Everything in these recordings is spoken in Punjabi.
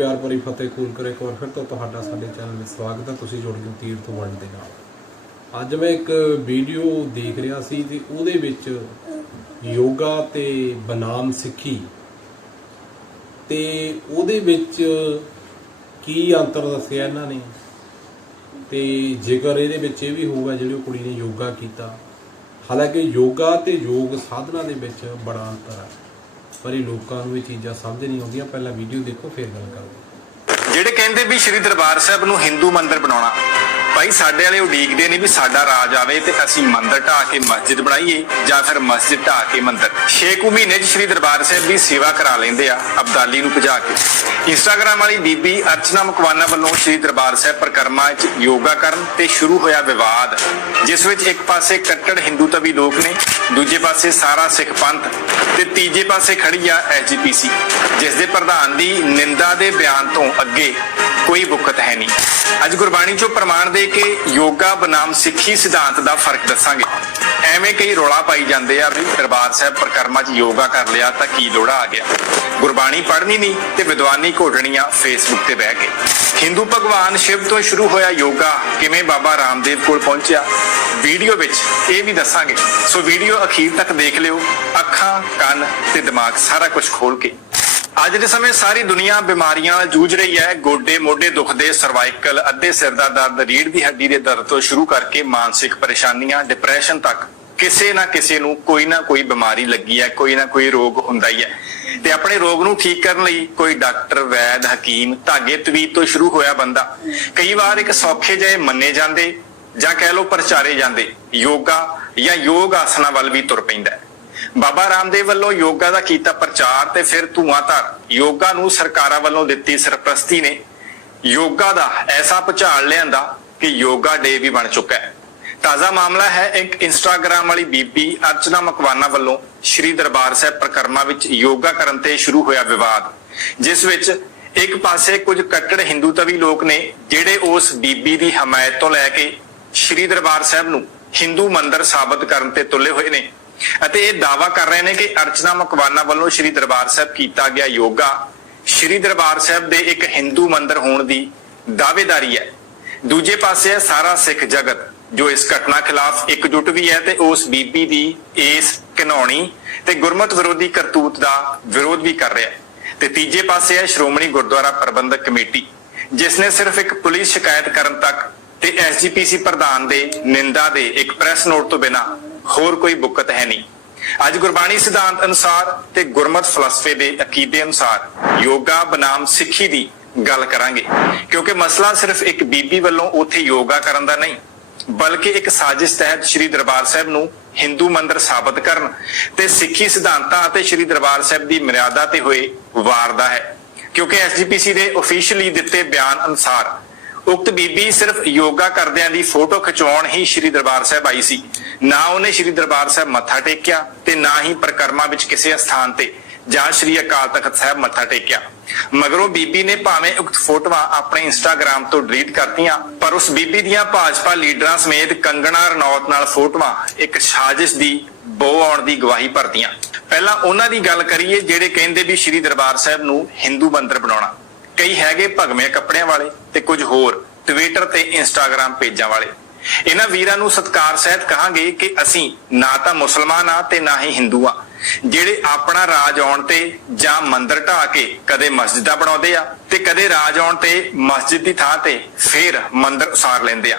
ਪਿਆਰ ਭਰੀ ਫਤਿਹ ਕੂਲ ਕਰੇ ਇੱਕ ਵਾਰ ਫਿਰ ਤੋਂ ਤੁਹਾਡਾ ਸਾਡੇ ਚੈਨਲ ਵਿੱਚ ਸਵਾਗਤ ਹੈ। ਤੁਸੀਂ ਜੁੜ ਗਏ ਤੀਰਥ ਵਰਲਡ ਦੇ ਨਾਲ। ਅੱਜ ਮੈਂ ਇੱਕ ਵੀਡੀਓ ਦੇਖ ਰਿਹਾ ਸੀ ਤੇ ਉਹਦੇ ਵਿੱਚ ਯੋਗਾ ਤੇ ਬਨਾਮ ਸਿੱਖੀ ਤੇ ਉਹਦੇ ਵਿੱਚ ਕੀ ਅੰਤਰ ਦੱਸਿਆ ਇਹਨਾਂ ਨੇ ਤੇ ਜੇਕਰ ਇਹਦੇ ਵਿੱਚ ਇਹ ਵੀ ਹੋਊਗਾ ਜਿਹੜੀ ਉਹ ਕੁੜੀ ਨੇ ਯੋਗਾ ਕੀਤਾ, ਹਾਲਾਂਕਿ ਯੋਗਾ ਤੇ ਯੋਗ ਸਾਧਨਾ ਦੇ ਵਿੱਚ ਬੜਾ ਅੰਤਰ ਹੈ। ਪਰ ਇਹ ਲੋਕਾਂ ਨੂੰ ਇਹ ਚੀਜ਼ਾਂ ਸਮਝ ਨਹੀਂ ਆਉਂਦੀਆਂ। ਪਹਿਲਾਂ ਵੀਡੀਓ ਦੇਖੋ, ਫਿਰ ਗੱਲ ਕਰਾਂਗੇ ਜਿਹੜੇ ਕਹਿੰਦੇ ਵੀ ਸ਼੍ਰੀ ਦਰਬਾਰ ਸਾਹਿਬ ਨੂੰ ਹਿੰਦੂ ਮੰਦਿਰ ਬਣਾਉਣਾ ਭਾਈ, ਸਾਡੇ ਵਾਲੇ ਉਡੀਕਦੇ ਨੇ ਵੀ ਸਾਡਾ ਰਾਜ ਆਵੇ ਤੇ ਅਸੀਂ ਮੰਦਰ ਢਾ ਕੇ ਮਸਜਿਦ ਬਣਾਈਏ ਜਾਂ ਫਿਰ ਮਸਜਿਦ ਢਾ ਕੇ ਮੰਦਰ। 6 ਕੁ ਮਹੀਨੇ 'ਚ ਸ਼੍ਰੀ ਦਰਬਾਰ ਸਾਹਿਬ ਦੀ ਸੇਵਾ ਕਰਾ ਲੈਂਦੇ ਆ ਅਬਦਾਲੀ ਨੂੰ ਭਜਾ ਕੇ। ਇੰਸਟਾਗ੍ਰਾਮ ਵਾਲੀ ਬੀਬੀ ਅਰਚਨਾ ਮਕਵਾਨਾ ਵੱਲੋਂ ਸ਼੍ਰੀ ਦਰਬਾਰ ਸਾਹਿਬ ਪ੍ਰਕਰਮਾ 'ਚ ਯੋਗਾ ਕਰਨ ਤੇ ਸ਼ੁਰੂ ਹੋਇਆ ਵਿਵਾਦ, ਜਿਸ ਵਿੱਚ ਇੱਕ ਪਾਸੇ ਕੱਟੜ ਹਿੰਦੂ ਤਵੀ ਲੋਕ ਨੇ, ਦੂਜੇ ਪਾਸੇ ਸਾਰਾ ਸਿੱਖ ਪੰਥ ਤੇ ਤੀਜੇ ਪਾਸੇ ਖੜੀ ਆ ਐਸਜੀਪੀਸੀ ਜਿਸ ਦੇ ਪ੍ਰਧਾਨ ਦੀ ਨਿੰਦਾ ਦੇ ਬਿਆਨ ਤੋਂ ਅੱਗੇ ਕੋਈ ਬੁੱਕਤ ਹੈ ਨਹੀਂ। ਅੱਜ ਗੁਰਬਾਣੀ ਚੋਂ ਪ੍ਰਮਾਣ ਦੇ ਕੇ ਯੋਗਾ ਬਨਾਮ ਸਿੱਖੀ ਸਿਧਾਂਤ ਦਾ ਫ਼ਰਕ ਦੱਸਾਂਗੇ। ਐਵੇਂ ਕਈ ਰੋਲਾ ਪਾਈ ਜਾਂਦੇ ਆ ਵੀ ਦਰਬਾਰ ਸਾਹਿਬ ਪ੍ਰਕਰਮਾ 'ਚ ਯੋਗਾ ਕਰ ਲਿਆ ਤਾਂ ਕੀ ਲੋੜਾ ਆ ਗਿਆ। ਗੁਰਬਾਣੀ ਪੜ੍ਹਨੀ ਨਹੀਂ ਤੇ ਵਿਦਵਾਨੀ ਘੋਟਣੀਆਂ ਫੇਸਬੁੱਕ ਤੇ ਬਹਿ ਕੇ। ਹਿੰਦੂ ਭਗਵਾਨ ਸ਼ਿਵ ਤੋਂ ਸ਼ੁਰੂ ਹੋਇਆ ਯੋਗਾ, ਕਿਵੇਂ ਬਾਬਾ ਰਾਮਦੇਵ ਕੋਲ ਪਹੁੰਚਿਆ? ਵੀਡੀਓ ਵਿੱਚ ਇਹ ਵੀ ਦੱਸਾਂਗੇ। ਸੋ ਵੀਡੀਓ ਅਖੀਰ ਤੱਕ ਦੇਖ ਲਿਓ। ਅੱਖਾਂ, ਕੰਨ ਤੇ ਦਿਮਾਗ ਸਾਰਾ ਕੁਝ ਖੋਲ ਕੇ। ਅੱਜ ਦੇ ਸਮੇਂ ਸਾਰੀ ਦੁਨੀਆ ਬਿਮਾਰੀਆਂ ਨਾਲ ਜੂਝ ਰਹੀ ਹੈ। ਗੋਡੇ, ਮੋਢੇ ਦੁਖਦੇ ਸਰਵਾਈਕਲ ਅੱਧੇ ਸਿਰ ਦਾ ਦਰਦ ਰੀੜ ਦੀ ਹੱਡੀ ਦੇ ਦਰਦ ਤੋਂ ਸ਼ੁਰੂ ਕਰਕੇ ਮਾਨਸਿਕ ਪਰੇਸ਼ਾਨੀਆਂ ਡਿਪਰੈਸ਼ਨ ਤੱਕ ਕਿਸੇ ਨਾ ਕਿਸੇ ਨੂੰ ਕੋਈ ਨਾ ਕੋਈ ਬਿਮਾਰੀ ਲੱਗੀ ਹੈ, ਕੋਈ ਨਾ ਕੋਈ ਰੋਗ ਹੁੰਦਾ ਹੀ ਹੈ। ਤੇ ਆਪਣੇ ਰੋਗ ਨੂੰ ਠੀਕ ਕਰਨ ਲਈ ਕੋਈ ਡਾਕਟਰ, ਵੈਦ, ਹਕੀਮ, ਧਾਗੇ ਤਵੀਤ ਤੋਂ ਸ਼ੁਰੂ ਹੋਇਆ ਬੰਦਾ। ਕਈ ਵਾਰ ਇੱਕ ਸੌਖੇ ਜਿਹੇ ਮੰਨੇ ਜਾਂਦੇ ਜਾਂ ਕਹਿ ਲਓ ਪ੍ਰਚਾਰੇ ਜਾਂਦੇ। ਯੋਗਾ ਜਾਂ ਯੋਗ ਆਸਨਾ ਵੱਲ ਵੀ ਤੁਰ ਪੈਂਦਾ ਬਾਬਾ ਰਾਮਦੇਵ ਵੱਲੋਂ ਯੋਗਾ ਦਾ ਕੀਤਾ ਪ੍ਰਚਾਰ ਤੇ ਫਿਰ ਧੂਆਂਧਾਰ ਯੋਗਾ ਨੂੰ ਸਰਕਾਰਾਂ ਵੱਲੋਂ ਦਿੱਤੀ ਸਰਪ੍ਰਸਤੀ ਨੇ। ਯੋਗਾ ਦਾ ਐਸਾ ਭੁਚਾਲ ਲਿਆਂਦਾ ਕਿ ਯੋਗਾ ਡੇ ਵੀ ਬਣ ਚੁੱਕਾ ਹੈ। ਤਾਜ਼ਾ ਮਾਮਲਾ ਹੈ ਇੱਕ ਇੰਸਟਾਗ੍ਰਾਮ ਵਾਲੀ ਬੀਬੀ ਅਰਚਨਾ ਮਕਵਾਨਾ ਵੱਲੋਂ ਸ਼੍ਰੀ ਦਰਬਾਰ ਸਾਹਿਬ ਪ੍ਰਕਰਮਾ ਵਿੱਚ ਯੋਗਾ ਕਰਨ ਤੇ ਸ਼ੁਰੂ ਹੋਇਆ ਵਿਵਾਦ, ਜਿਸ ਵਿੱਚ ਇੱਕ ਪਾਸੇ ਕੁਝ ਕੱਟੜ ਹਿੰਦੂ ਤਵੀ ਲੋਕ ਨੇ ਜਿਹੜੇ ਉਸ ਬੀਬੀ ਦੀ ਹਮਾਇਤ ਤੋਂ ਲੈ ਕੇ ਸ਼੍ਰੀ ਦਰਬਾਰ ਸਾਹਿਬ ਨੂੰ ਹਿੰਦੂ ਮੰਦਰ ਸਾਬਤ ਕਰਨ ਤੇ ਤੁਲੇ ਹੋਏ ਨੇ। ਅਤੇ ਇਹ ਦਾਵਾ ਕਰ ਰਹੇ ਨੇ ਕਿ ਅਰਚਨਾ ਮਕਵਾਨਾ ਵੱਲੋਂ ਸ਼੍ਰੀ ਦਰਬਾਰ ਸਾਹਿਬ ਕੀਤਾ ਗਿਆ ਯੋਗਾ, ਸ਼੍ਰੀ ਦਰਬਾਰ ਸਾਹਿਬ ਦੇ ਇੱਕ ਹਿੰਦੂ ਮੰਦਿਰ ਹੋਣ ਦੀ ਦਾਅਵੇਦਾਰੀ ਹੈ। ਦੂਜੇ ਪਾਸੇ ਹੈ ਸਾਰਾ ਸਿੱਖ ਜਗਤ, ਜੋ ਇਸ ਘਟਨਾ ਖਿਲਾਫ ਇਕਜੁੱਟ ਵੀ ਹੈ ਤੇ ਉਸ ਬੀਬੀ ਦੀ ਇਸ ਘਿਨੌਣੀ ਤੇ ਗੁਰਮਤ ਵਿਰੋਧੀ ਕਰਤੂਤ ਦਾ ਵਿਰੋਧ ਵੀ ਕਰ ਰਿਹਾ ਹੈ। ਤੇ ਤੀਜੇ ਪਾਸੇ ਹੈ ਸ਼੍ਰੋਮਣੀ ਗੁਰਦੁਆਰਾ ਪ੍ਰਬੰਧਕ ਕਮੇਟੀ, ਜਿਸ ਨੇ ਸਿਰਫ ਇੱਕ ਪੁਲਿਸ ਸ਼ਿਕਾਇਤ ਕਰਨ ਤੱਕ ਤੇ ਐਸਜੀਪੀਸੀ ਪ੍ਰਧਾਨ ਦੇ ਨਿੰਦਾ ਦੇ ਇੱਕ ਪ੍ਰੈਸ ਨੋਟ ਤੋਂ ਬਿਨਾ ਹੋਰ ਕੋਈ ਬੁੱਕਤ ਹੈ ਨਹੀਂ। ਅੱਜ ਗੁਰਬਾਣੀ ਸਿਧਾਂਤ ਅਨੁਸਾਰ ਤੇ ਗੁਰਮਤ ਫਲਸਫੇ ਦੇ ਅਕੀਦੇ ਅਨੁਸਾਰ ਯੋਗਾ ਬਨਾਮ ਸਿੱਖੀ ਦੀ ਗੱਲ ਕਰਾਂਗੇ। ਕਿਉਂਕਿ ਮਸਲਾ ਸਿਰਫ ਇੱਕ ਬੀਬੀ ਵੱਲੋਂ ਉੱਥੇ ਯੋਗਾ ਕਰਨ ਦਾ ਨਹੀਂ, ਬਲਕਿ ਇੱਕ ਸਾਜ਼ਿਸ਼ ਤਹਿਤ ਸ੍ਰੀ ਦਰਬਾਰ ਸਾਹਿਬ ਨੂੰ ਹਿੰਦੂ ਮੰਦਰ ਸਾਬਤ ਕਰਨ ਤੇ ਸਿੱਖੀ ਸਿਧਾਂਤਾਂ ਅਤੇ ਸ੍ਰੀ ਦਰਬਾਰ ਸਾਹਿਬ ਦੀ ਮਰਿਆਦਾ ਤੇ ਹੋਏ ਵਾਰ ਦਾ ਹੈ। ਕਿਉਂਕਿ ਐਸਜੀਪੀਸੀ ਦੇ ਅਫੀਸ਼ੀਅਲੀ ਦਿੱਤੇ ਬਿਆਨ ਅਨੁਸਾਰ ਉਕਤ ਬੀਬੀ ਸਿਰਫ ਯੋਗਾ ਕਰਦਿਆਂ ਦੀ ਫੋਟੋ ਖਿਚਵਾਉਣ ਹੀ ਸ੍ਰੀ ਦਰਬਾਰ ਸਾਹਿਬ ਆਈ ਸੀ। ਨਾ ਉਹਨੇ ਸ੍ਰੀ ਦਰਬਾਰ ਸਾਹਿਬ ਮੱਥਾ ਟੇਕਿਆ ਤੇ ਨਾ ਹੀ ਪ੍ਰਕਰਮਾ ਵਿੱਚ ਕਿਸੇ ਸਥਾਨ ਤੇ ਜਾਂ ਸ੍ਰੀ ਅਕਾਲ ਤਖਤ ਸਾਹਿਬ ਮੱਥਾ ਟੇਕਿਆ। ਮਗਰੋਂ ਬੀਬੀ ਨੇ ਭਾਵੇਂ ਉਕਤ ਫੋਟੋਆਂ ਆਪਣੇ ਇੰਸਟਾਗ੍ਰam ਤੋਂ ਡਿਲੀਟ ਕਰਤੀਆਂ, ਪਰ ਉਸ ਬੀਬੀ ਦੀਆਂ ਭਾਜਪਾ ਲੀਡਰਾਂ ਸਮੇਤ ਕੰਗਣਾ ਰਣੌਤ ਨਾਲ ਫੋਟੋਆਂ ਇੱਕ ਸਾਜ਼ਿਸ਼ ਦੀ ਬੋ ਆਉਣ ਦੀ ਗਵਾਹੀ ਭਰਦੀਆਂ ਪਹਿਲਾਂ ਉਹਨਾਂ ਦੀ ਗੱਲ ਕਰੀਏ ਜਿਹੜੇ ਕਹਿੰਦੇ ਵੀ ਸ੍ਰੀ ਦਰਬਾਰ ਸਾਹਿਬ ਨੂੰ ਹਿੰਦੂ ਮੰਦਿਰ ਬਣਾਉਣਾ। ਕਈ ਹੈਗੇ ਭਗਵੇਂ ਕੱਪੜਿਆਂ ਵਾਲੇ ਤੇ ਕੁਝ ਹੋਰ ਟਵਿੱਟਰ ਤੇ ਇੰਸਟਾਗ੍ਰam ਪੇਜਾਂ ਵਾਲੇ। ਇਹਨਾਂ ਵੀਰਾਂ ਨੂੰ ਸਤਕਾਰ ਸਹਿਤ ਕਹਾਂਗੇ ਕਿ ਅਸੀਂ ਨਾ ਤਾਂ ਮੁਸਲਮਾਨ ਆ ਤੇ ਨਾ ਹੀ ਹਿੰਦੂ ਆ, ਜਿਹੜੇ ਆਪਣਾ ਰਾਜ ਆਉਣ ਤੇ ਜਾਂ ਮੰਦਿਰ ਢਾ ਕੇ ਕਦੇ ਮਸਜਿਦਾਂ ਬਣਾਉਂਦੇ ਆ ਤੇ ਕਦੇ ਰਾਜ ਆਉਣ ਤੇ ਮਸਜਿਦ ਦੀ ਥਾਂ ਤੇ ਫੇਰ ਮੰਦਿਰ ਉਸਾਰ ਲੈਂਦੇ ਆ।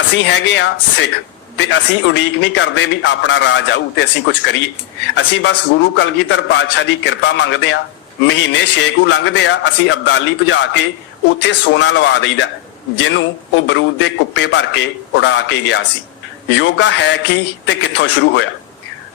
ਅਸੀਂ ਹੈਗੇ ਆ ਸਿੱਖ ਤੇ ਅਸੀਂ ਉਡੀਕ ਨਹੀਂ ਕਰਦੇ ਵੀ ਆਪਣਾ ਰਾਜ ਆਊ ਤੇ ਅਸੀਂ ਕੁਝ ਕਰੀਏ। ਅਸੀਂ ਬਸ ਗੁਰੂ ਕਲਗੀਧਰ ਪਾਤਸ਼ਾਹ ਦੀ ਕਿਰਪਾ ਮੰਗਦੇ ਆ, ਮਹੀਨੇ ਛੇਕੂ ਲੰਘਦੇ ਆ, ਅਸੀਂ ਅਬਦਾਲੀ ਭਜਾ ਕੇ ਉੱਥੇ ਸੋਨਾ ਲਵਾ ਦਈਦਾ। ਜਿਹਨੂੰ ਉਹ ਬਰੂਦ ਦੇ ਕੁੱਪੇ ਭਰ ਕੇ ਉਡਾ ਕੇ ਗਿਆ ਸੀ। ਯੋਗਾ ਹੈ ਕੀ ਤੇ ਕਿੱਥੋਂ ਸ਼ੁਰੂ ਹੋਇਆ?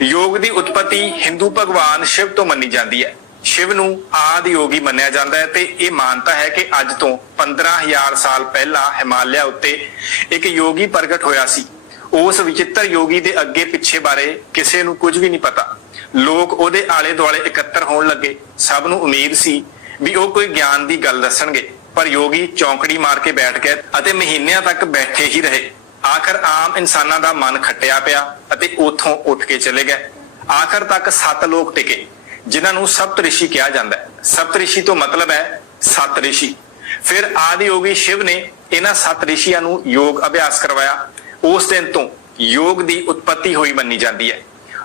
ਯੋਗ ਦੀ ਉਤਪਤੀ ਹਿੰਦੂ ਭਗਵਾਨ ਸ਼ਿਵ ਤੋਂ ਮੰਨੀ ਜਾਂਦੀ ਹੈ। ਸ਼ਿਵ ਨੂੰ ਆਦਿ ਯੋਗੀ ਮੰਨਿਆ ਜਾਂਦਾ ਹੈ ਤੇ ਇਹ ਮਾਨਤਾ ਹੈ ਕਿ ਅੱਜ ਤੋਂ 15000 ਸਾਲ ਪਹਿਲਾਂ ਹਿਮਾਲਿਆ ਉੱਤੇ ਇੱਕ ਯੋਗੀ ਪ੍ਰਗਟ ਹੋਇਆ ਸੀ। ਉਸ ਵਿਚਿੱਤਰ ਯੋਗੀ ਦੇ ਅੱਗੇ ਪਿੱਛੇ ਬਾਰੇ ਕਿਸੇ ਨੂੰ ਕੁਝ ਵੀ ਨਹੀਂ ਪਤਾ। ਲੋਕ ਉਹਦੇ ਆਲੇ ਦੁਆਲੇ ਇਕੱਤਰ ਹੋਣ ਲੱਗੇ। ਸਭ ਨੂੰ ਉਮੀਦ ਸੀ ਵੀ ਉਹ ਕੋਈ ਗਿਆਨ ਦੀ ਗੱਲ ਦੱਸਣਗੇ। ਪਰ ਯੋਗੀ ਚੌਂਕੜੀ ਮਾਰ ਕੇ ਬੈਠ ਗਏ ਅਤੇ ਮਹੀਨਿਆਂ ਤੱਕ ਬੈਠੇ ਹੀ ਰਹੇ। ਆਖਰ ਆਮ ਇਨਸਾਨਾਂ ਦਾ ਮਨ ਖੱਟਿਆ ਪਿਆ ਅਤੇ ਉਥੋਂ ਉੱਠ ਕੇ ਚਲੇ ਗਏ। ਆਖਰ ਤੱਕ ਸੱਤ ਲੋਕ ਟਿਕੇ, ਜਿਨ੍ਹਾਂ ਨੂੰ ਸਪਤ ਰਿਸ਼ੀ ਕਿਹਾ ਜਾਂਦਾ ਹੈ। ਸਪਤ ਰਿਸ਼ੀ ਤੋਂ ਮਤਲਬ ਹੈ ਸੱਤ ਰਿਸ਼ੀ। ਫਿਰ ਆਦਿ ਯੋਗੀ ਸ਼ਿਵ ਨੇ ਇਹਨਾਂ ਸੱਤ ਰਿਸ਼ੀਆਂ ਨੂੰ ਯੋਗ ਅਭਿਆਸ ਕਰਵਾਇਆ। ਉਸ ਦਿਨ ਤੋਂ ਯੋਗ ਦੀ ਉਤਪਤੀ ਹੋਈ ਮੰਨੀ ਜਾਂਦੀ ਹੈ।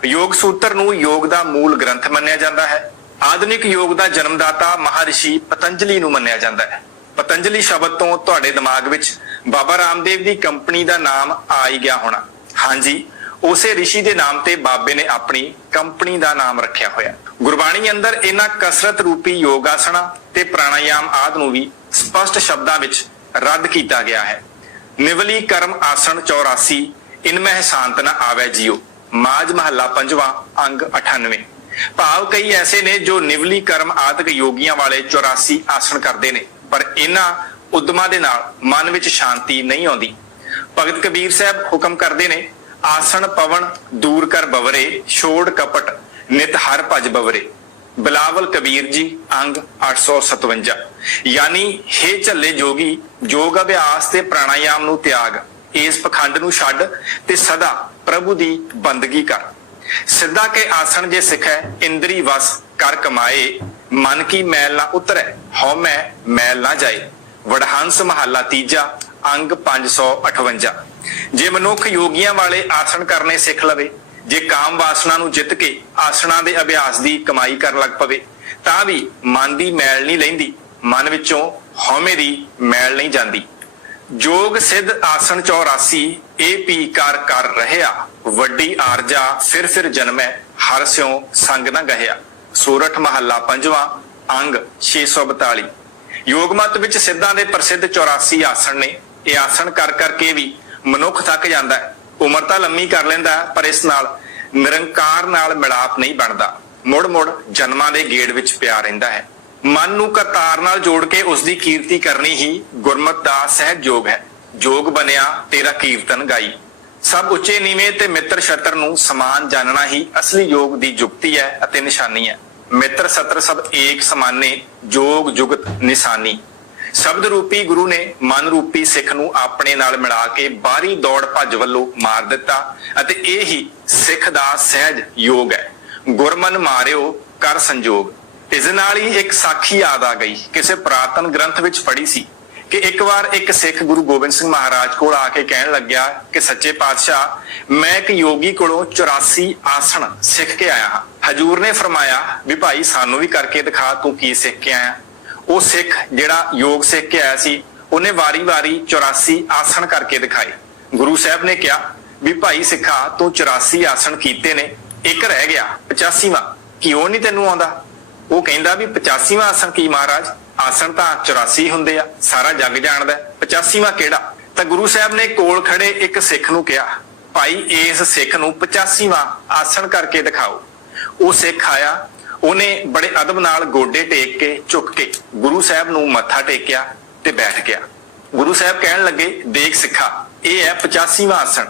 ਯੋਗ ਸੂਤਰ ਨੂੰ ਯੋਗ ਦਾ ਮੂਲ ਗ੍ਰੰਥ ਮੰਨਿਆ ਜਾਂਦਾ ਹੈ। ਆਧੁਨਿਕ ਯੋਗ ਦਾ ਜਨਮਦਾਤਾ ਮਹਾਰਿਸ਼ੀ ਪਤੰਜਲੀ ਨੂੰ ਮੰਨਿਆ ਜਾਂਦਾ ਹੈ। ਪਤੰਜਲੀ ਸ਼ਬਦ ਤੋਂ ਤੁਹਾਡੇ ਦਿਮਾਗ ਵਿੱਚ ਬਾਬਾ ਰਾਮਦੇਵ ਦੀ ਕੰਪਨੀ ਦਾ ਨਾਮ ਆ ਹੀ ਗਿਆ ਹੋਣਾ। ਹਾਂਜੀ, ਉਸੇ ਰਿਸ਼ੀ ਦੇ ਨਾਮ ਤੇ ਬਾਬੇ ਨੇ ਆਪਣੀ ਕੰਪਨੀ ਦਾ ਨਾਮ ਰੱਖਿਆ ਹੋਇਆ। ਗੁਰਬਾਣੀ ਅੰਦਰ ਇਹਨਾਂ ਕਸਰਤ ਰੂਪੀ ਯੋਗ ਆਸਣਾ ਤੇ ਪ੍ਰਾਣਾਯਾਮ ਆਦਿ ਨੂੰ ਵੀ ਸਪਸ਼ਟ ਸ਼ਬਦਾਂ ਵਿੱਚ ਰੱਦ ਕੀਤਾ ਗਿਆ ਹੈ। ਨਿਵਲੀ ਕਰਮ ਆਸਣ 84 ਇਨਮਹਿ ਸ਼ਾਂਤ ਨ ਆਵੈ ਜੀਓ ਮਾਜ ਮਹੱਲਾ ਪੰਜਵਾਂ, ਅੰਗ 98 ਭਾਵ ਕਈ ਐਸੇ ਨੇ ਜੋ ਨਿਵਲੀ ਕਰਮ ਆਦਿਕ ਯੋਗੀਆਂ ਵਾਲੇ 84 ਆਸਣ ਕਰਦੇ ਨੇ। ਪਰ ਇਹਨਾਂ ਉਦਮਾਂ ਦੇ ਨਾਲ ਮਨ ਵਿੱਚ ਸ਼ਾਂਤੀ ਨਹੀਂ ਆਉਂਦੀ। ਭਗਤ ਕਬੀਰ ਸਾਹਿਬ ਹੁਕਮ ਕਰਦੇ ਨੇ, ਆਸਣ ਪਵਨ ਦੂਰ ਕਰ ਬਵਰੇ, ਛੋੜ ਕਪਟ ਨਿਤ ਹਰ ਭਜ ਬਵਰੇ। ਬਿਲਾਵਲ ਕਬੀਰ ਜੀ, ਅੰਗ 857 ਯਾਨੀ ਹੇ ਝੱਲੇ ਜੋਗੀ ਯੋਗ ਅਭਿਆਸ ਤੇ ਪ੍ਰਾਣਾਯਾਮ ਨੂੰ ਤਿਆਗ, ਇਸ ਪਖੰਡ ਨੂੰ ਛੱਡ ਤੇ ਸਦਾ ਪ੍ਰਭੂ ਦੀ ਬੰਦਗੀ ਕਰ। ਸਿੱਧਾ ਕੇ ਆਸਣ ਜੇ ਸਿਖੈ, ਇੰਦਰੀ ਵਸ ਕਰ ਕਮਾਏ। ਮਨ ਕੀ ਮੈਲ ਨਾ ਉਤਰੈ, ਹਉ ਮੈਂ ਮੈਲ ਨਾ ਜਾਏ। ਵਡਹੰਸ ਮਹੱਲਾ ਤੀਜਾ, ਅੰਗ 558 ਜੇ ਮਨੁੱਖ ਯੋਗੀਆਂ ਵਾਲੇ ਆਸਣ ਕਰਨੇ ਸਿੱਖ ਲਵੇ, ਜੇ ਕਾਮ ਵਾਸਨਾ ਨੂੰ ਜਿੱਤ ਕੇ ਆਸਣਾਂ ਦੇ ਅਭਿਆਸ ਦੀ ਕਮਾਈ ਕਰਨ ਲੱਗ ਪਵੇ, ਤਾਂ ਵੀ ਮਨ ਦੀ ਮੈਲ ਨਹੀਂ ਲੈਂਦੀ, ਮਨ ਵਿੱਚੋਂ ਹਉਮੈ ਦੀ ਮੈਲ ਨਹੀਂ ਜਾਂਦੀ। ਜੋਗ ਸਿੱਧ ਆਸਣ 84 ਇਹ ਪੀ ਕਰ ਕਰ ਰਹਿਆ, ਵੱਡੀ ਆਰਜਾ ਫਿਰ ਫਿਰ ਜਨਮੈ, ਹਰ ਸਿਉ ਸੰਗ ਨਾ ਗਹਿਆ। ਸੂਰਠ ਮਹੱਲਾ ਪੰਜਵਾਂ ਅੰਗ 642 ਯੋਗ ਮਤ ਵਿੱਚ ਸਿੱਧਾਂ ਦੇ ਪ੍ਰਸਿੱਧ 84 ਆਸਣ ਨੇ। ਇਹ ਆਸਣ ਕਰ ਕਰਕੇ ਵੀ ਮਨੁੱਖ ਥੱਕ ਜਾਂਦਾ ਹੈ। ਉਮਰ ਤਾਂ ਲੰਮੀ ਕਰ ਲੈਂਦਾ ਹੈ, ਪਰ ਇਸ ਨਾਲ ਨਿਰੰਕਾਰ ਨਾਲ ਮਿਲਾਪ ਨਹੀਂ ਬਣਦਾ। ਮੁੜ ਮੁੜ ਜਨਮਾਂ ਦੇ ਗੇੜ ਵਿੱਚ ਪਿਆ ਰਹਿੰਦਾ ਹੈ। ਮਨ ਨੂੰ ਕਰਤਾਰ ਨਾਲ ਜੋੜ ਕੇ ਉਸ ਦੀ ਕੀਰਤੀ ਕਰਨੀ ਹੀ ਗੁਰਮਤ ਦਾ ਸਹਿਜ ਯੋਗ ਹੈ। ਜੋਗ ਬਣਿਆ ਤੇਰਾ ਕੀਰਤਨ ਗਾਈ। ਸਭ ਉੱਚੇ, ਨੀਵੇਂ ਤੇ ਮਿੱਤਰ ਸ਼ਤਰ ਨੂੰ ਸਮਾਨ ਜਾਣਨਾ ਹੀ ਅਸਲੀ ਯੋਗ ਦੀ ਜੁਗਤੀ ਹੈ ਅਤੇ ਨਿਸ਼ਾਨੀ ਹੈ। ਮਿੱਤਰ ਸਤਰ ਸਭ ਏਕ ਸਮਾਨੇ, ਜੋਗ, ਜੁਗਤ, ਨਿਸ਼ਾਨੀ। ਸ਼ਬਦ ਰੂਪੀ ਗੁਰੂ ਨੇ ਮਨ ਰੂਪੀ ਸਿੱਖ ਨੂੰ ਆਪਣੇ ਨਾਲ ਮਿਲਾ ਕੇ ਬਾਹਰੀ ਦੌੜ ਭੱਜ ਵੱਲੋਂ ਮਾਰ ਦਿੱਤਾ ਅਤੇ ਇਹ ਹੀ ਸਿੱਖ ਦਾ ਸਹਿਜ ਯੋਗ ਹੈ। ਗੁਰਮਨ ਮਾਰਿਓ ਕਰ ਸੰਜੋਗ। ਇਸ ਨਾਲ ਹੀ ਇੱਕ ਸਾਖੀ ਯਾਦ ਆ ਗਈ। ਕਿਸੇ ਪ੍ਰਾਤਨ ਗ੍ਰੰਥ ਵਿੱਚ ਪੜ੍ਹੀ ਸੀ। ਕਿ ਇੱਕ ਵਾਰ ਇੱਕ ਸਿੱਖ ਗੁਰੂ ਗੋਬਿੰਦ ਸਿੰਘ ਮਹਾਰਾਜ ਕੋਲ ਆ ਕੇ ਕਹਿਣ ਲੱਗਿਆ ਕਿ ਸੱਚੇ ਪਾਤਸ਼ਾਹ, ਮੈਂ ਇੱਕ ਯੋਗੀ ਕੋਲੋਂ 84 ਆਸਣ ਸਿੱਖ ਕੇ ਆਇਆ ਹਾਂ। ਹਜੂਰ ਨੇ ਫਰਮਾਇਆ, ਵੀ ਭਾਈ ਸਾਨੂੰ ਵੀ ਕਰਕੇ ਦਿਖਾ ਤੂੰ ਕੀ ਸਿੱਖ ਕੇ ਆਇਆ। ਉਹ ਸਿੱਖ ਜਿਹੜਾ ਯੋਗ ਸਿੱਖ ਕੇ ਆਇਆ ਸੀ, ਉਹਨੇ ਵਾਰੀ-ਵਾਰੀ 84 ਆਸਣ ਕਰਕੇ ਦਿਖਾਏ। ਗੁਰੂ ਸਾਹਿਬ ਨੇ ਕਿਹਾ, ਵੀ ਭਾਈ ਸਿੱਖਾ, ਤੂੰ 84 ਆਸਣ ਕੀਤੇ ਨੇ, ਇੱਕ ਰਹਿ ਗਿਆ 85ਵਾਂ ਕਿਉਂ ਨਹੀਂ ਤੈਨੂੰ ਆਉਂਦਾ? ਉਹ ਕਹਿੰਦਾ ਵੀ 85ਵਾਂ ਆਸਣ ਕੀ ਮਹਾਰਾਜ? ਆਸਣ ਤਾਂ 84 ਹੁੰਦੇ ਆ, ਸਾਰਾ ਜੱਗ ਜਾਣਦਾ ਹੈ। 85ਵਾਂ ਕਿਹੜਾ? ਤਾਂ ਗੁਰੂ ਸਾਹਿਬ ਨੇ ਕੋਲ ਖੜੇ ਇੱਕ ਸਿੱਖ ਨੂੰ ਕਿਹਾ, ਭਾਈ, ਇਸ ਸਿੱਖ ਨੂੰ 85ਵਾਂ ਆਸਣ ਕਰਕੇ ਦਿਖਾਓ। ਉਹ ਸਿੱਖ ਆਇਆ, ਉਹਨੇ ਬੜੇ ਅਦਬ ਨਾਲ ਗੋਡੇ ਟੇਕ ਕੇ ਝੁੱਕ ਕੇ ਗੁਰੂ ਸਾਹਿਬ ਨੂੰ ਮੱਥਾ ਟੇਕਿਆ ਤੇ ਬੈਠ ਗਿਆ। ਗੁਰੂ ਸਾਹਿਬ ਕਹਿਣ ਲੱਗੇ, ਦੇਖ ਸਿੱਖਾ, ਇਹ ਹੈ 85ਵਾਂ ਆਸਣ।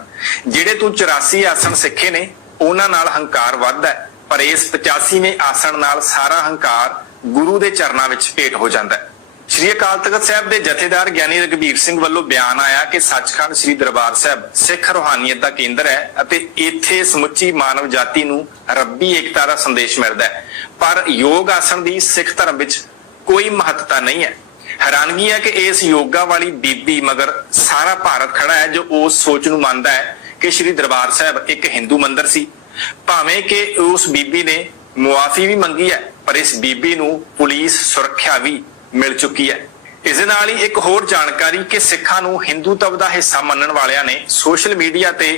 ਜਿਹੜੇ ਤੂੰ 84 ਆਸਣ ਸਿੱਖੇ ਨੇ, ਉਹਨਾਂ ਨਾਲ ਹੰਕਾਰ ਵੱਧਦਾ ਹੈ। ਪਰ ਇਸ 85ਵੇਂ ਆਸਣ ਨਾਲ ਸਾਰਾ ਹੰਕਾਰ ਗੁਰੂ ਦੇ ਚਰਨਾਂ ਵਿੱਚ ਭੇਟ ਹੋ ਜਾਂਦਾ ਹੈ। ਸ਼੍ਰੀ ਅਕਾਲ ਤਖਤ ਸਾਹਿਬ ਦੇ ਜਥੇਦਾਰ ਗਿਆਨੀ ਰਘਬੀਰ ਸਿੰਘ ਵੱਲੋਂ ਬਿਆਨ ਆਇਆ ਕਿ ਸੱਚਖੰਡ ਸ੍ਰੀ ਦਰਬਾਰ ਸਾਹਿਬ ਸਿੱਖ ਰੋਹਾਨੀਅਤ ਦਾ ਕੇਂਦਰ ਹੈ ਅਤੇ ਇੱਥੇ ਸਮੁੱਚੀ ਮਾਨਵ ਜਾਤੀ ਨੂੰ ਰੱਬੀ ਏਕਤਾ ਦਾ ਸੰਦੇਸ਼ ਮਿਲਦਾ ਹੈ। ਪਰ ਯੋਗ ਆਸਣ ਦੀ ਸਿੱਖ ਧਰਮ ਵਿੱਚ ਕੋਈ ਮਹੱਤਤਾ ਨਹੀਂ ਹੈ। ਹੈਰਾਨਗੀ ਹੈ ਕਿ ਇਸ ਯੋਗਾ ਵਾਲੀ ਬੀਬੀ ਮਗਰ ਸਾਰਾ ਭਾਰਤ ਖੜਾ ਹੈ ਜੋ ਉਸ ਸੋਚ ਨੂੰ ਮੰਨਦਾ ਹੈ ਕਿ ਸ੍ਰੀ ਦਰਬਾਰ ਸਾਹਿਬ ਇੱਕ ਹਿੰਦੂ ਮੰਦਿਰ ਸੀ। ਭਾਵੇਂ ਕਿ ਉਸ ਬੀਬੀ ਨੇ ਮੁਆਫੀ ਵੀ ਮੰਗੀ ਹੈ, ਪਰ ਇਸ ਬੀਬੀ ਨੂੰ ਪੁਲਿਸ ਸੁਰੱਖਿਆ ਵੀ ਮਿਲ ਚੁੱਕੀ ਹੈ। ਇਸ ਦੇ ਨਾਲ ਹੀ ਇੱਕ ਹੋਰ ਜਾਣਕਾਰੀ ਕਿ ਸਿੱਖਾਂ ਨੂੰ ਹਿੰਦੂਤਵ ਦਾ ਹਿੱਸਾ ਮੰਨਣ ਵਾਲਿਆਂ ਨੇ ਸੋਸ਼ਲ ਮੀਡੀਆ ਤੇ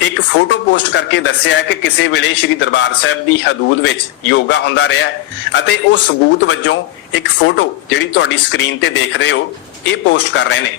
ਇੱਕ ਫੋਟੋ ਪੋਸਟ ਕਰਕੇ ਦੱਸਿਆ ਹੈ ਕਿ ਕਿਸੇ ਵੇਲੇ ਸ੍ਰੀ ਦਰਬਾਰ ਸਾਹਿਬ ਦੀ ਹਦੂਦ ਵਿੱਚ ਯੋਗਾ ਹੁੰਦਾ ਰਿਹਾ ਅਤੇ ਉਹ ਸਬੂਤ ਵਜੋਂ ਇੱਕ ਫੋਟੋ ਜਿਹੜੀ ਤੁਹਾਡੀ ਸਕਰੀਨ ਤੇ ਦੇਖ ਰਹੇ ਹੋ, ਇਹ ਪੋਸਟ ਕਰ ਰਹੇ ਨੇ।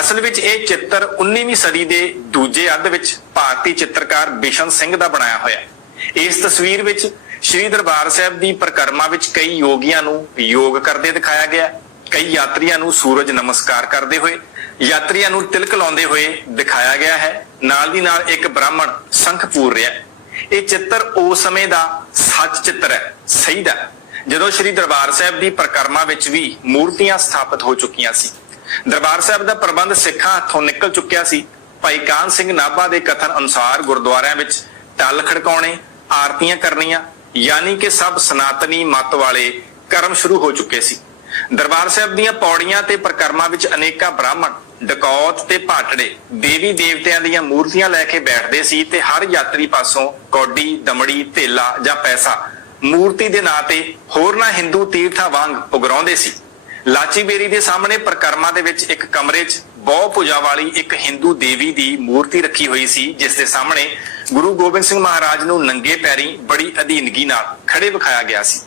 ਅਸਲ ਵਿੱਚ ਇਹ ਚਿੱਤਰ 19ਵੀਂ ਸਦੀ ਦੇ ਦੂਜੇ ਅੱਧ ਵਿੱਚ ਭਾਰਤੀ ਚਿੱਤਰਕਾਰ ਬਿਸ਼ਨ ਸਿੰਘ ਦਾ ਬਣਾਇਆ ਹੋਇਆ ਹੈ। ਇਸ ਤਸਵੀਰ ਵਿੱਚ ਸ੍ਰੀ ਦਰਬਾਰ ਸਾਹਿਬ ਦੀ ਪਰਿਕਰਮਾ ਵਿੱਚ ਕਈ ਯੋਗੀਆਂ ਨੂੰ ਯੋਗ ਕਰਦੇ ਦਿਖਾਇਆ ਗਿਆ, ਕਈ ਯਾਤਰੀਆਂ ਨੂੰ ਸੂਰਜ ਨਮਸਕਾਰ ਕਰਦੇ ਹੋਏ, ਯਾਤਰੀਆਂ ਨੂੰ ਤਿਲਕ ਲਾਉਂਦੇ ਹੋਏ ਦਿਖਾਇਆ ਗਿਆ ਹੈ। ਨਾਲ ਦੀ ਨਾਲ ਇੱਕ ਬ੍ਰਾਹਮਣ ਸੰਖ ਪੂਰ ਰਿਹਾ ਇਹ ਚਿੱਤਰ ਉਸ ਸਮੇਂ ਦਾ ਸੱਚ ਚਿੱਤਰ ਹੈ, ਸਹੀ ਦਾ ਜਦੋਂ ਸ੍ਰੀ ਦਰਬਾਰ ਸਾਹਿਬ ਦੀ ਪਰਿਕਰਮਾ ਵਿੱਚ ਵੀ ਮੂਰਤੀਆਂ ਸਥਾਪਿਤ ਹੋ ਚੁੱਕੀਆਂ ਸੀ ਦਰਬਾਰ ਸਾਹਿਬ ਦਾ ਪ੍ਰਬੰਧ ਸਿੱਖਾਂ ਹੱਥੋਂ ਨਿਕਲ ਚੁੱਕਿਆ ਸੀ। ਭਾਈ ਕਾਨ ਸਿੰਘ ਨਾਭਾ ਦੇ ਕਥਨ ਅਨੁਸਾਰ ਗੁਰਦੁਆਰਿਆਂ ਵਿੱਚ ਟੱਲ ਖੜਕਾਉਣੇ, ਆਰਤੀਆਂ ਕਰਨੀਆਂ, ਯਾਨੀ ਕਿ ਸਭ ਸਨਾਤਨੀ ਮਤ ਵਾਲੇ ਕਰਮ ਸ਼ੁਰੂ ਹੋ ਚੁੱਕੇ ਸੀ। ਦਰਬਾਰ ਸਾਹਿਬ ਦੀਆਂ ਪੌੜੀਆਂ ਤੇ ਪ੍ਰਕਰਮਾਂ ਵਿੱਚ ਅਨੇਕਾਂ ਬ੍ਰਾਹਮਣ, ਡਕੌਤ ਤੇ ਭਾਟੜੇ, ਦੇਵੀ ਦੇਵਤਿਆਂ ਦੀਆਂ ਮੂਰਤੀਆਂ ਲੈ ਕੇ ਬੈਠਦੇ ਸੀ ਤੇ ਹਰ ਯਾਤਰੀ ਪਾਸੋਂ ਕੌਡੀ, ਦਮੜੀ, ਧੇਲਾ ਜਾਂ ਪੈਸਾ ਮੂਰਤੀ ਦੇ ਨਾਂ ਤੇ ਹੋਰਨਾਂ ਹਿੰਦੂ ਤੀਰਥਾਂ ਵਾਂਗ ਉਗਰਾਉਂਦੇ ਸੀ। ਲਾਚੀ ਬੇਰੀ ਦੇ ਸਾਹਮਣੇ ਪ੍ਰਕਰਮਾਂ ਦੇ ਵਿੱਚ ਇੱਕ ਕਮਰੇ 'ਚ ਬਹੁ ਪੂਜਾ ਵਾਲੀ ਇੱਕ ਹਿੰਦੂ ਦੇਵੀ ਦੀ ਮੂਰਤੀ ਰੱਖੀ ਹੋਈ ਸੀ, ਜਿਸ ਦੇ ਸਾਹਮਣੇ ਗੁਰੂ ਗੋਬਿੰਦ ਸਿੰਘ ਮਹਾਰਾਜ ਨੂੰ ਨੰਗੇ ਪੈਰੀ ਬੜੀ ਅਧੀਨਗੀ ਨਾਲ ਖੜੇ ਵਿਖਾਇਆ ਗਿਆ ਸੀ।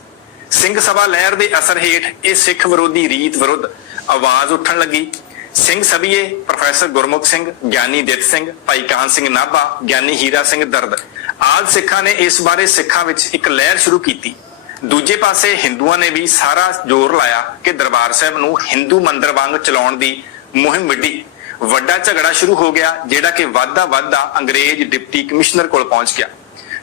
ਸਿੰਘ ਸਭਾ ਲਹਿਰ ਦੇ ਅਸਰ ਹੇਠ ਇਹ ਸਿੱਖ ਵਿਰੋਧੀ ਰੀਤ ਵਿਰੁੱਧ ਆਵਾਜ਼ ਉੱਠਣ ਲੱਗੀ। ਸਿੰਘ ਸਭੀਏ, ਪ੍ਰੋਫੈਸਰ ਗੁਰਮੁਖ ਸਿੰਘ, ਗਿਆਨੀ ਦਿੱਤ ਸਿੰਘ, ਭਾਈ ਕਾਨ ਸਿੰਘ ਨਾਭਾ, ਗਿਆਨੀ ਹੀਰਾ ਸਿੰਘ ਦਰਦ, ਆਦ ਸਿੱਖਾਂ ਨੇ ਇਸ ਬਾਰੇ ਸਿੱਖਾਂ ਵਿੱਚ ਇੱਕ ਲਹਿਰ ਸ਼ੁਰੂ ਕੀਤੀ। ਦੂਜੇ ਪਾਸੇ ਹਿੰਦੂਆਂ ਨੇ ਵੀ ਸਾਰਾ ਜ਼ੋਰ ਲਾਇਆ ਕਿ ਦਰਬਾਰ ਸਾਹਿਬ ਨੂੰ ਹਿੰਦੂ ਮੰਦਰ ਵਾਂਗ ਚਲਾਉਣ ਦੀ ਮੁਹਿੰਮ ਵਿੱਢੀ। ਵੱਡਾ ਝਗੜਾ ਸ਼ੁਰੂ ਹੋ ਗਿਆ, ਜਿਹੜਾ ਕਿ ਵਾਧਾ ਵਾਧਾ ਅੰਗਰੇਜ਼ ਡਿਪਟੀ ਕਮਿਸ਼ਨਰ ਕੋਲ ਪਹੁੰਚ ਗਿਆ।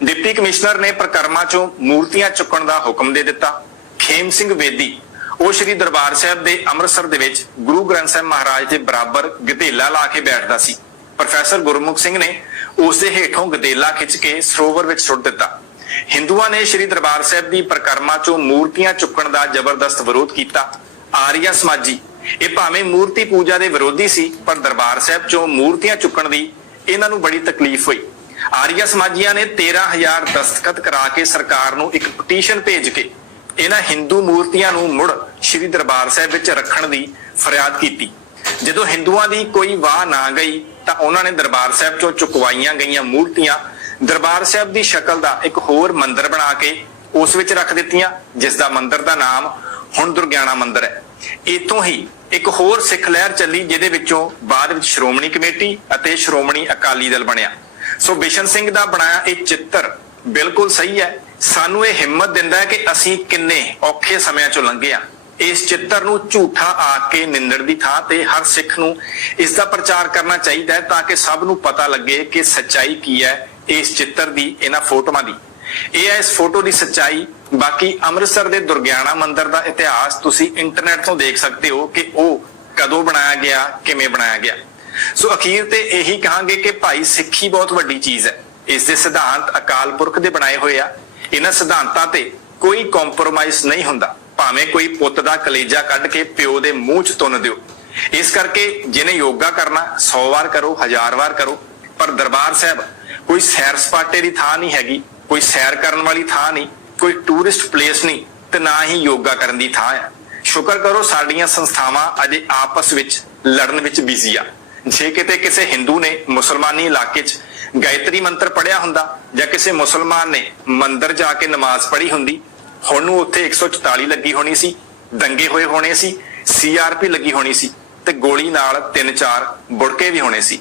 ਡਿਪਟੀ ਕਮਿਸ਼ਨਰ ਨੇ ਪ੍ਰਕਰਮਾਂ ਚੋਂ ਮੂਰਤੀਆਂ ਚੁੱਕਣ ਦਾ ਹੁਕਮ ਦੇ ਦਿੱਤਾ। ਖੇਮ ਸਿੰਘ ਵੇਦੀ, ਉਹ ਸ੍ਰੀ ਦਰਬਾਰ ਸਾਹਿਬ ਦੇ ਅੰਮ੍ਰਿਤਸਰ ਦੇ ਵਿੱਚ ਗੁਰੂ ਗ੍ਰੰਥ ਸਾਹਿਬ ਮਹਾਰਾਜ ਦੇ ਬਰਾਬਰ ਗਦੇਲਾ ਲਾ ਕੇ ਬੈਠਦਾ ਸੀ। ਪ੍ਰੋਫੈਸਰ ਗੁਰਮੁਖ ਸਿੰਘ ਨੇ ਉਸ ਦੇ ਹੇਠੋਂ ਗਦੇਲਾ ਖਿੱਚ ਕੇ ਸਰੋਵਰ ਵਿੱਚ ਸੁੱਟ ਦਿੱਤਾ। ਹਿੰਦੂਆਂ ਨੇ ਸ੍ਰੀ ਦਰਬਾਰ ਸਾਹਿਬ ਦੀ ਪ੍ਰਕਰਮਾ ਚੋਂ ਮੂਰਤੀਆਂ ਚੁੱਕਣ ਦਾ ਜ਼ਬਰਦਸਤ ਵਿਰੋਧ ਕੀਤਾ। ਆਰੀਆ ਸਮਾਜੀ, ਇਹ ਭਾਵੇਂ ਮੂਰਤੀ ਪੂਜਾ ਦੇ ਵਿਰੋਧੀ ਸੀ, ਪਰ ਦਰਬਾਰ ਸਾਹਿਬ ਚੋਂ ਮੂਰਤੀਆਂ ਚੁੱਕਣ ਦੀ ਇਹਨਾਂ ਨੂੰ ਬੜੀ ਤਕਲੀਫ ਹੋਈ। ਆਰੀਆ ਸਮਾਜੀਆਂ ਨੇ 13000 ਦਸਤਖਤ ਕਰਾ ਕੇ ਸਰਕਾਰ ਨੂੰ ਇੱਕ ਪਟੀਸ਼ਨ ਭੇਜ ਕੇ ਇਹਨਾਂ ਹਿੰਦੂ ਮੂਰਤੀਆਂ ਨੂੰ ਮੁੜ ਸ੍ਰੀ ਦਰਬਾਰ ਸਾਹਿਬ ਵਿੱਚ ਰੱਖਣ ਦੀ ਫਰਿਆਦ ਕੀਤੀ। ਜਦੋਂ ਹਿੰਦੂਆਂ ਦੀ ਕੋਈ ਵਾਹ ਨਾ ਗਈ, ਤਾਂ ਉਹਨਾਂ ਨੇ ਦਰਬਾਰ ਸਾਹਿਬ ਚੋਂ ਚੁਕਵਾਈਆਂ ਗਈਆਂ ਮੂਰਤੀਆਂ ਦਰਬਾਰ ਸਾਹਿਬ ਦੀ ਸ਼ਕਲ ਦਾ ਇੱਕ ਹੋਰ ਮੰਦਿਰ ਬਣਾ ਕੇ ਉਸ ਵਿੱਚ ਰੱਖ ਦਿੱਤੀਆਂ, ਜਿਸ ਦਾ ਮੰਦਿਰ ਦਾ ਨਾਮ ਹੁਣ ਦੁਰਗਿਆਣਾ ਮੰਦਿਰ ਹੈ। ਇਤੋਂ ਹੀ ਇੱਕ ਹੋਰ ਸਿੱਖ ਲਹਿਰ ਚੱਲੀ, ਜਿਹਦੇ ਵਿੱਚੋਂ ਬਾਅਦ ਵਿੱਚ ਸ਼੍ਰੋਮਣੀ ਕਮੇਟੀ ਅਤੇ ਸ਼੍ਰੋਮਣੀ ਅਕਾਲੀ ਦਲ ਬਣਿਆ। ਸੋ ਬਿਸ਼ਨ ਸਿੰਘ ਦਾ ਬਣਾਇਆ ਇਹ ਚਿੱਤਰ ਬਿਲਕੁਲ ਸਹੀ ਹੈ। ਸਾਨੂੰ ਇਹ ਹਿੰਮਤ ਦਿੰਦਾ ਹੈ ਕਿ ਅਸੀਂ ਕਿੰਨੇ ਔਖੇ ਸਮਿਆਂ ਚੋਂ ਲੰਘੇ ਆ ਇਸ ਚਿੱਤਰ ਨੂੰ ਝੂਠਾ ਆ ਕੇ ਨਿੰਦਣ ਦੀ ਥਾਂ ਤੇ ਹਰ ਸਿੱਖ ਨੂੰ ਇਸ ਦਾ ਪ੍ਰਚਾਰ ਕਰਨਾ ਚਾਹੀਦਾ ਹੈ ਤਾਂ ਕਿ ਸਭ ਨੂੰ ਪਤਾ ਲੱਗੇ ਕਿ ਸੱਚਾਈ ਕੀ ਹੈ ਇਸ ਚਿੱਤਰ ਦੀ, ਇਹਨਾਂ ਫੋਟੋਆਂ ਦੀ। ਇਹ ਹੈ ਇਸ ਫੋਟੋ ਦੀ ਸੱਚਾਈ। ਬਾਕੀ ਅੰਮ੍ਰਿਤਸਰ ਦੇ ਦੁਰਗਿਆਣਾ ਮੰਦਿਰ ਦਾ ਇਤਿਹਾਸ ਤੁਸੀਂ ਇੰਟਰਨੈਟ ਤੋਂ ਦੇਖ ਸਕਦੇ ਹੋ ਕਿ ਉਹ ਕਦੋਂ ਬਣਾਇਆ ਗਿਆ, ਕਿਵੇਂ ਬਣਾਇਆ ਗਿਆ। ਸੋ ਅਖੀਰ ਤੇ ਇਹੀ ਕਹਾਂਗੇ ਕਿ ਭਾਈ ਸਿੱਖੀ ਬਹੁਤ ਵੱਡੀ ਚੀਜ਼ ਹੈ। ਇਸ ਦੇ ਸਿਧਾਂਤ ਅਕਾਲ ਪੁਰਖ ਦੇ ਬਣਾਏ ਹੋਏ ਆ। ਇਹਨਾਂ ਸਿਧਾਂਤਾਂ ਤੇ ਕੋਈ ਕੰਪਰੋਮਾਈਜ਼ ਨਹੀਂ ਹੁੰਦਾ। ਭਾਵੇਂ ਕੋਈ ਪੁੱਤ ਦਾ ਕਲੇਜਾ ਕੱਢ ਕੇ ਪਿਓ ਦੇ ਮੂੰਹ 'ਚ ਤੁੰਨ ਦਿਓ। ਇਸ ਕਰਕੇ ਜਿਹਨੇ ਯੋਗਾ ਕਰਨਾ 100 ਵਾਰ ਕਰੋ, ਹਜ਼ਾਰ ਵਾਰ ਕਰੋ, ਪਰ ਦਰਬਾਰ ਸਾਹਿਬ ਕੋਈ ਸੈਰ ਸਪਾਟੇ ਦੀ ਥਾਂ ਨਹੀਂ ਹੈਗੀ, ਕੋਈ ਸੈਰ ਕਰਨ ਵਾਲੀ ਥਾਂ ਨਹੀਂ, ਕੋਈ ਟੂਰਿਸਟ ਪਲੇਸ ਨਹੀਂ ਤੇ ਨਾ ਹੀ ਯੋਗਾ ਕਰਨ ਦੀ ਥਾਂ ਹੈ ਸ਼ੁਕਰ ਕਰੋ ਸਾਡੀਆਂ ਸੰਸਥਾਵਾਂ ਅਜੇ ਆਪਸ ਵਿੱਚ ਲੜਨ ਵਿੱਚ ਬਿਜ਼ੀ ਆ। ਜੇ ਕਿਤੇ ਕਿਸੇ ਹਿੰਦੂ ਨੇ ਮੁਸਲਮਾਨੀ ਇਲਾਕੇ 'ਚ ਗਾਇਤਰੀ ਮੰਤਰ ਪੜਿਆ ਹੁੰਦਾ ਜਾਂ ਕਿਸੇ ਮੁਸਲਮਾਨ ਨੇ ਮੰਦਰ ਜਾ ਕੇ ਨਮਾਜ਼ ਪੜ੍ਹੀ ਹੁੰਦੀ, ਹੁਣ ਨੂੰ ਉੱਥੇ 144 ਲੱਗੀ ਹੋਣੀ ਸੀ, ਦੰਗੇ ਹੋਏ ਹੋਣੇ ਸੀ ਸੀਆਰਪੀ ਲੱਗੀ ਹੋਣੀ ਸੀ ਤੇ ਗੋਲੀ ਨਾਲ 3-4 ਬੁੜਕੇ ਵੀ ਹੋਣੇ ਸੀ।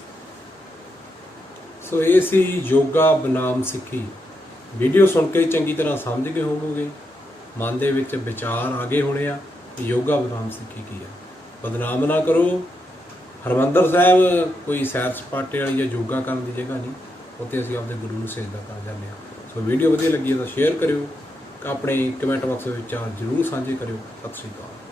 ਸੋ ਇਹ ਸੀ ਯੋਗਾ ਬਨਾਮ ਸਿੱਖੀ। ਵੀਡੀਓ ਸੁਣ ਕੇ ਚੰਗੀ ਤਰ੍ਹਾਂ ਸਮਝ ਗਏ ਹੋਵੋਗੇ। ਮਨ ਦੇ ਵਿੱਚ ਵਿਚਾਰ ਆ ਗਏ ਹੋਣੇ ਆ ਕਿ ਯੋਗਾ ਬਨਾਮ ਸਿੱਖੀ ਕੀ ਆ। ਬਦਨਾਮ ਨਾ ਕਰੋ। ਹਰਮੰਦਰ ਸਾਹਿਬ ਕੋਈ ਸੈਰ ਸਪਾਟੇ ਵਾਲੀ ਜਾਂ ਯੋਗਾ ਕਰਨ ਦੀ ਜਗ੍ਹਾ ਨਹੀਂ। ਉੱਥੇ ਅਸੀਂ ਆਪਣੇ ਗੁਰੂ ਨੂੰ ਸਜਦਾ ਕਰ ਜਾਂਦੇ ਆ ਸੋ ਵੀਡੀਓ ਵਧੀਆ ਲੱਗੀ ਤਾਂ ਸ਼ੇਅਰ ਕਰਿਓ। ਆਪਣੇ ਕਮੈਂਟ ਬਾਕਸ ਵਿੱਚ ਵਿਚਾਰ ਜ਼ਰੂਰ ਸਾਂਝੇ ਕਰਿਓ। ਸਤਿ ਸ੍ਰੀ ਅਕਾਲ।